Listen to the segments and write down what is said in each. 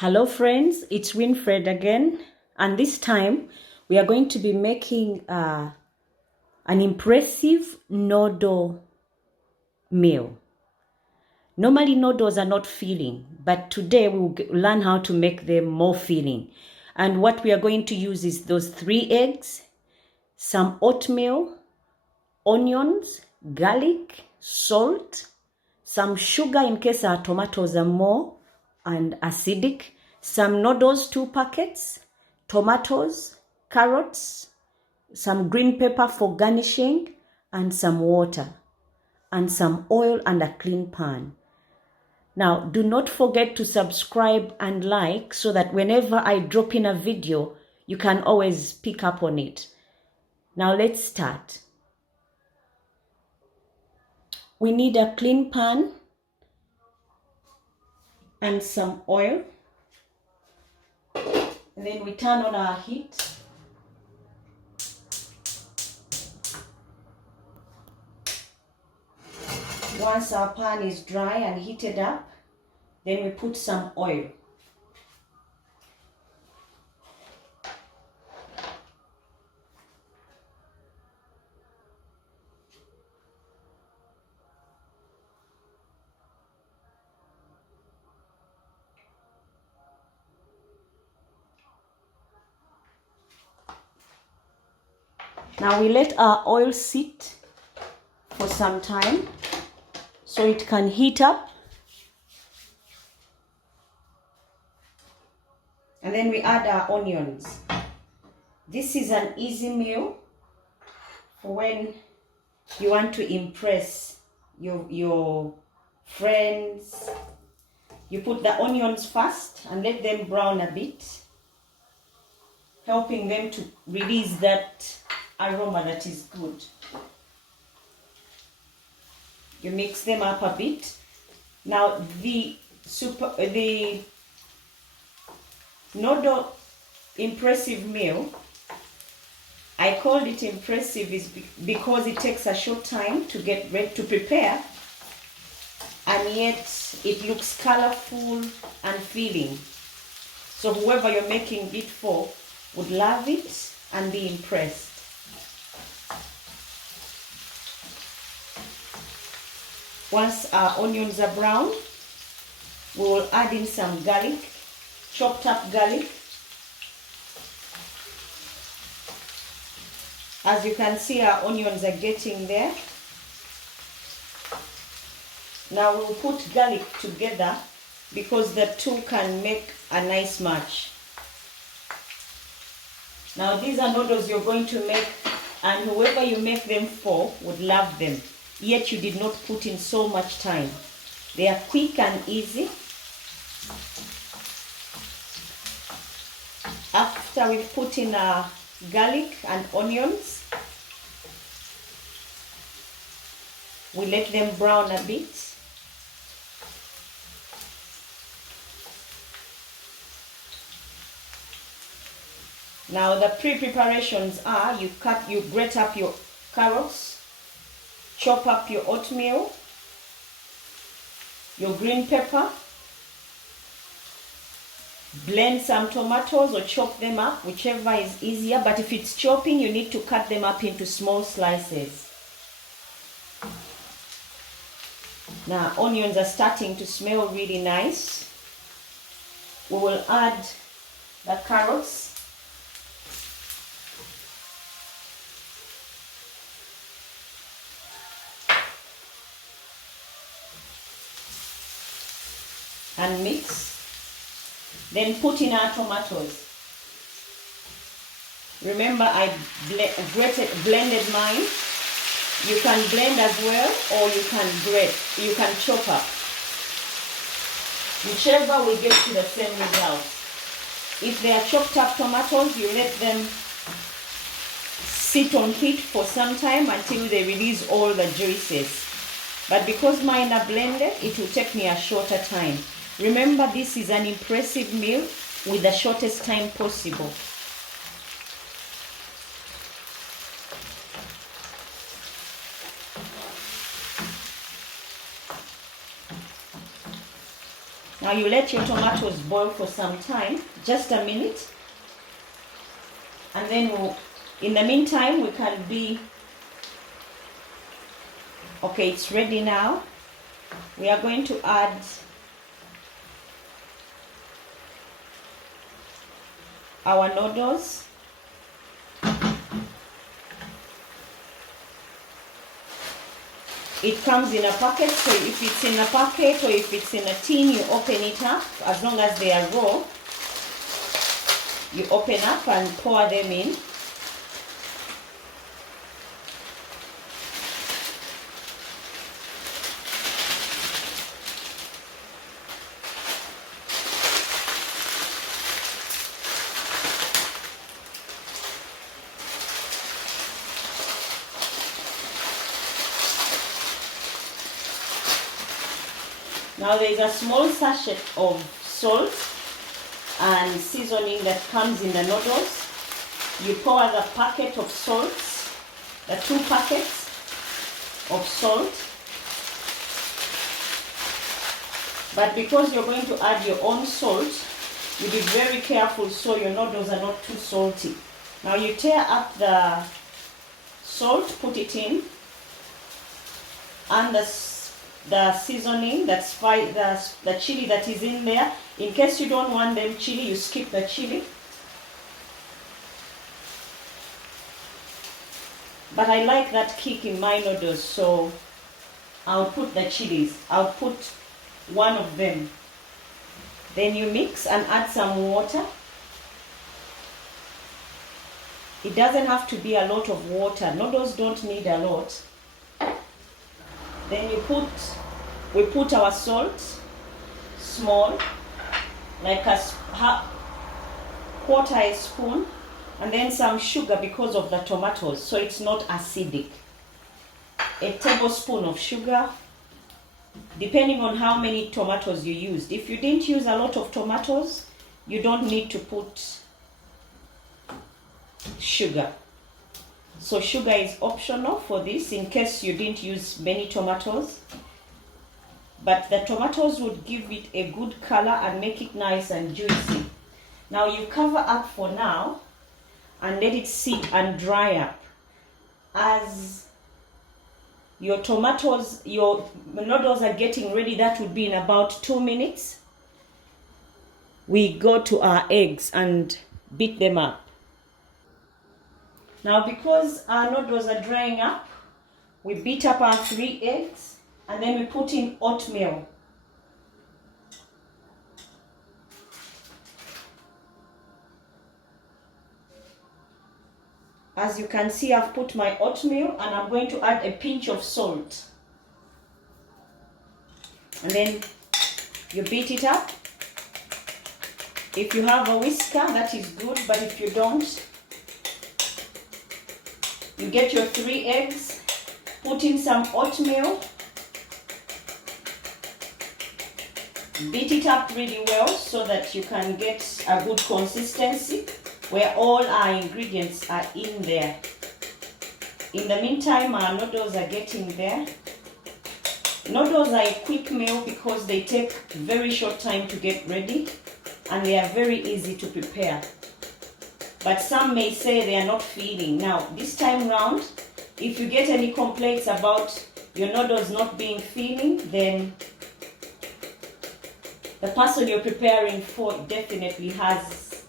Hello friends, it's Winfred again, and this time we are going to be making an impressive noodle meal. Normally noodles are not filling, but today we will learn how to make them more filling. And what we are going to use is those 3 eggs, some oatmeal, onions, garlic, salt, some sugar in case our tomatoes are more and acidic, some noodles 2 packets, tomatoes, carrots, some green pepper for garnishing, and some water, and some oil and a clean pan. Now, do not forget to subscribe and like so that whenever I drop in a video, you can always pick up on it. Now, let's start. We need a clean pan and some oil. And then we turn on our heat. Once our pan is dry and heated up, then we put some oil. Now we let our oil sit for some time so it can heat up. And then we add our onions. This is an easy meal for when you want to impress your friends. You put the onions first and let them brown a bit, helping them to release that aroma that is good. You mix them up a bit. Now the noodle impressive meal, I called it impressive is because it takes a short time to get ready to prepare, and yet it looks colorful and filling. So whoever you're making it for would love it and be impressed. Once our onions are brown, we will add in some garlic, chopped up garlic. As you can see, our onions are getting there. Now we'll put garlic together because the two can make a nice match. Now these are noodles you're going to make, and whoever you make them for would love them. Yet you did not put in so much time. They are quick and easy. After we've put in our garlic and onions, we let them brown a bit. Now the pre-preparations are you grate up your carrots, chop up your oatmeal, your green pepper, blend some tomatoes or chop them up, whichever is easier, but if it's chopping, you need to cut them up into small slices. Now onions are starting to smell really nice. We will add the carrots. And mix. Then put in our tomatoes. Remember, I blended mine. You can blend as well, or you can grate. You can chop up. Whichever will get to the same result. If they are chopped up tomatoes, you let them sit on heat for some time until they release all the juices. But because mine are blended, it will take me a shorter time. Remember, this is an impressive meal with the shortest time possible. Now you let your tomatoes boil for some time, just a minute. And then in the meantime, we can be... Okay, it's ready now. We are going to add our noodles. It comes in a packet, so if it's in a packet or if it's in a tin, you open it up. As long as they are raw, you open up and pour them in. Now there is a small sachet of salt and seasoning that comes in the noodles. You pour the packet of salt, the 2 packets of salt. But because you're going to add your own salt, you be very careful so your noodles are not too salty. Now you tear up the salt, put it in, and the seasoning, the chili that is in there. In case you don't want them chili, you skip the chili. But I like that kick in my noodles, so I'll put the chilies. I'll put 1 of them. Then you mix and add some water. It doesn't have to be a lot of water. Noodles don't need a lot. Then we put our salt, small, like a quarter a spoon, and then some sugar because of the tomatoes, so it's not acidic. A tablespoon of sugar, depending on how many tomatoes you used. If you didn't use a lot of tomatoes, you don't need to put sugar. So sugar is optional for this in case you didn't use many tomatoes. But the tomatoes would give it a good color and make it nice and juicy. Now you cover up for now and let it sit and dry up. As your noodles are getting ready, that would be in about 2 minutes. We go to our eggs and beat them up. Now because our noodles are drying up, we beat up our 3 eggs and then we put in oatmeal. As you can see, I've put my oatmeal and I'm going to add a pinch of salt. And then you beat it up. If you have a whisker, that is good, but if you don't, you get your 3 eggs, put in some oatmeal, beat it up really well so that you can get a good consistency where all our ingredients are in there. In the meantime, our noodles are getting there. Noodles are a quick meal because they take very short time to get ready and they are very easy to prepare. But some may say they are not filling. Now, this time round, if you get any complaints about your noodles not being filling, then the person you're preparing for definitely has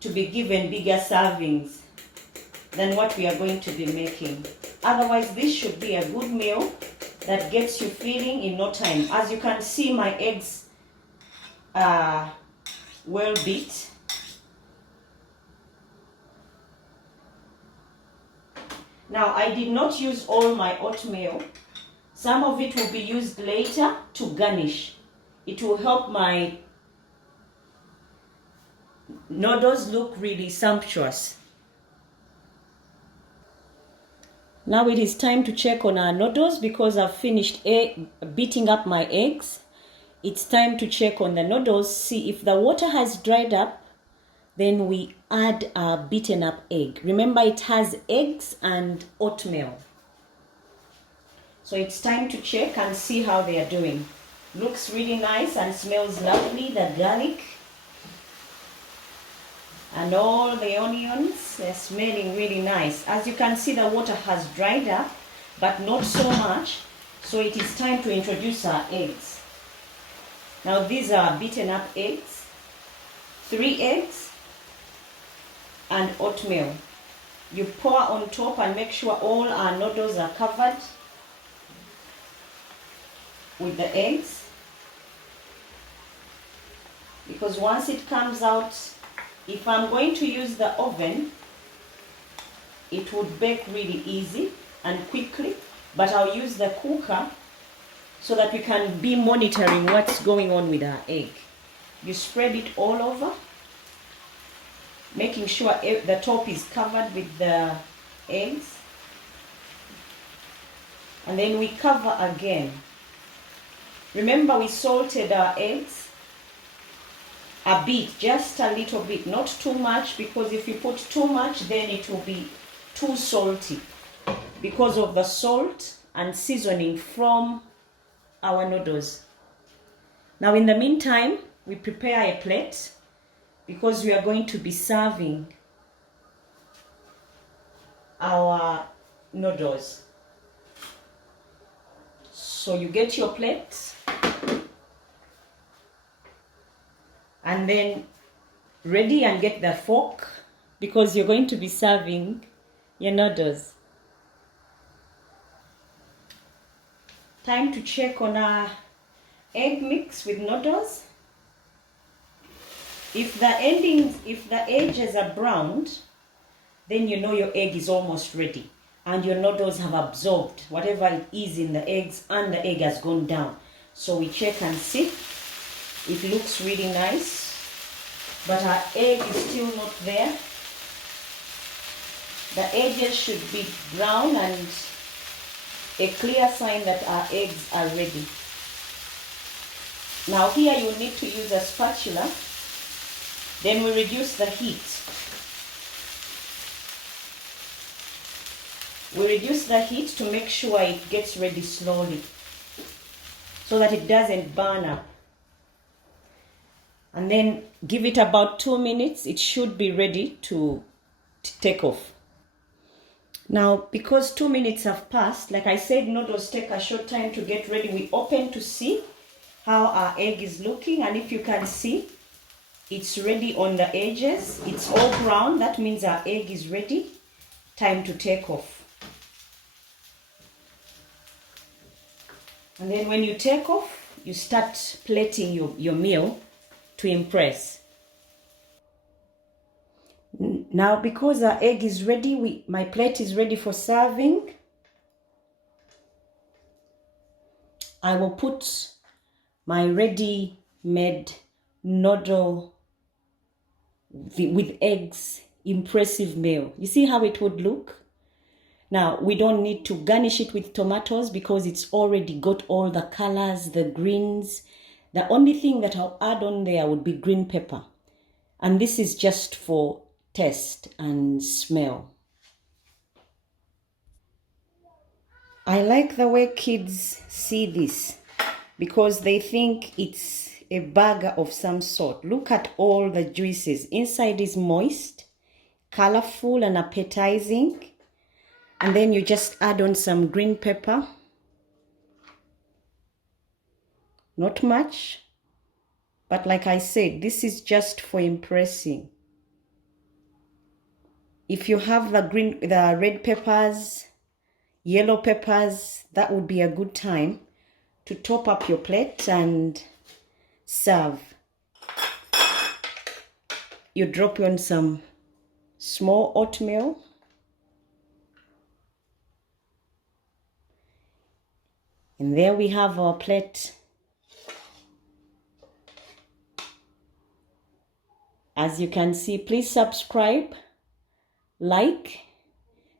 to be given bigger servings than what we are going to be making. Otherwise, this should be a good meal that gets you filling in no time. As you can see, my eggs are well beat. Now, I did not use all my oatmeal. Some of it will be used later to garnish. It will help my noodles look really sumptuous. Now it is time to check on our noodles because I've finished beating up my eggs. It's time to check on the noodles, see if the water has dried up. Then we add our beaten up egg. Remember, it has eggs and oatmeal. So it's time to check and see how they are doing. Looks really nice and smells lovely, the garlic and all the onions, they're smelling really nice. As you can see, the water has dried up, but not so much. So it is time to introduce our eggs. Now these are beaten up eggs, 3 eggs and oatmeal. You pour on top and make sure all our noodles are covered with the eggs, because once it comes out, if I'm going to use the oven, it would bake really easy and quickly, but I'll use the cooker so that we can be monitoring what's going on with our egg. You spread it all over, making sure the top is covered with the eggs, and then we cover again. Remember, we salted our eggs a bit, just a little bit, not too much, because if you put too much, then it will be too salty because of the salt and seasoning from our noodles. Now in the meantime, we prepare a plate because we are going to be serving our noodles. So you get your plate and then ready, and get the fork because you're going to be serving your noodles. Time to check on our egg mix with noodles. If the edges are browned, then you know your egg is almost ready and your noodles have absorbed whatever it is in the eggs and the egg has gone down. So we check and see. It looks really nice, but our egg is still not there. The edges should be brown and a clear sign that our eggs are ready. Now here you need to use a spatula. Then we reduce the heat. We reduce the heat to make sure it gets ready slowly so that it doesn't burn up. And then give it about 2 minutes. It should be ready to take off. Now, because 2 minutes have passed, like I said, noodles take a short time to get ready. We open to see how our egg is looking, and if you can see, it's ready on the edges. It's all brown. That means our egg is ready. Time to take off. And then when you take off, you start plating your meal to impress. Now, because our egg is ready, my plate is ready for serving. I will put my ready-made noodle with eggs impressive meal. You see how it would look? Now, we don't need to garnish it with tomatoes because it's already got all the colors, the greens. The only thing that I'll add on there would be green pepper. And this is just for taste and smell. I like the way kids see this because they think it's a burger of some sort. Look at all the juices. Inside is moist, colorful and appetizing. And then you just add on some green pepper. Not much, but like I said, this is just for impressing. If you have the red peppers, yellow peppers, that would be a good time to top up your plate and serve. You drop on some small oatmeal. And there we have our plate. As you can see, please subscribe, like,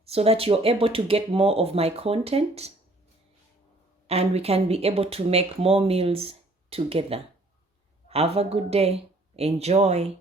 so that you're able to get more of my content and we can be able to make more meals together. Have a good day. Enjoy.